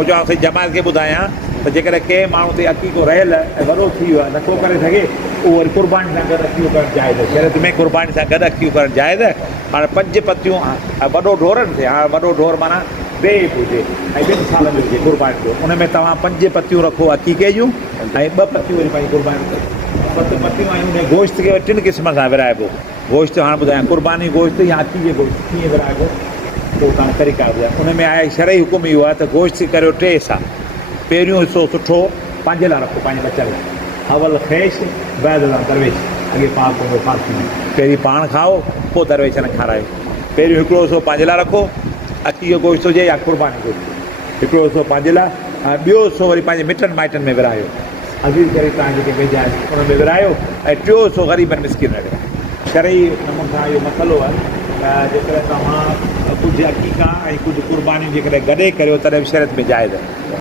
रखो चवां साईं जमात खे ॿुधायां त जेकॾहिं कंहिं माण्हू ते अक़ीक़ो रहियल ऐं वॾो थी वियो आहे नथो करे सघे उहो वरी क़ुर्बानी सां गॾु अक़ीक़ो करणु जाइज़ शरीयत में क़ुर्बानी सां गॾु अक़ीक़ो करणु जाइज़। हाणे 5 पतियूं वॾो ढोर न थिए हाणे वॾो ढोर माना बेब हुजे ऐं 2 सालनि जो हुजे क़ुर्बानी जो उन में तव्हां 5 पतियूं रखो अक़ीक़े जूं ऐं 2 पतियूं वरी पंहिंजी क़ुर्बानी कयो 7 पतियूं ऐं उन गोश्त खे 3 क़िस्म सां विराइबो गोश्त हाणे ॿुधायां क़ुर्बानी गोश्त या अक़ीक़े गोश्त कीअं विराइबो पोइ तव्हां तरीक़ा ॿुधायो उन में आहे शरई हुकुम इहो आहे त गोश्त करियो 3 हिसा। पहिरियों हिसो सुठो पंहिंजे लाइ रखो पंहिंजे बचनि लाइ अवल ख़ैश बैदि दरवेश अॻे पाक हूंदो फारसी में पहिरीं पाण खाओ पोइ दरवेशनि खारायो। पहिरियों हिकिड़ो हिसो पंहिंजे लाइ रखो अक़ीक़ो गोश्त हुजे या क़ुर्बानी गोश्त हिकिड़ो हिसो पंहिंजे लाइ ऐं ॿियो हिसो वरी पंहिंजे मिटनि माइटनि में विरायो अज़ीज़ करे तव्हां जेके वेझा आहिनि उन में विरायो ऐं 3 हिसो ग़रीबनि मिस्किन में विरायो। शरई नमूने सां इहो मसइलो आहे त जेकॾहिं तव्हां कुझु अक़ीक़ा ऐं कुझु क़ुर्बानियूं जेकॾहिं गॾे करियो तॾहिं बि शरीयत में जाइज़ आहे।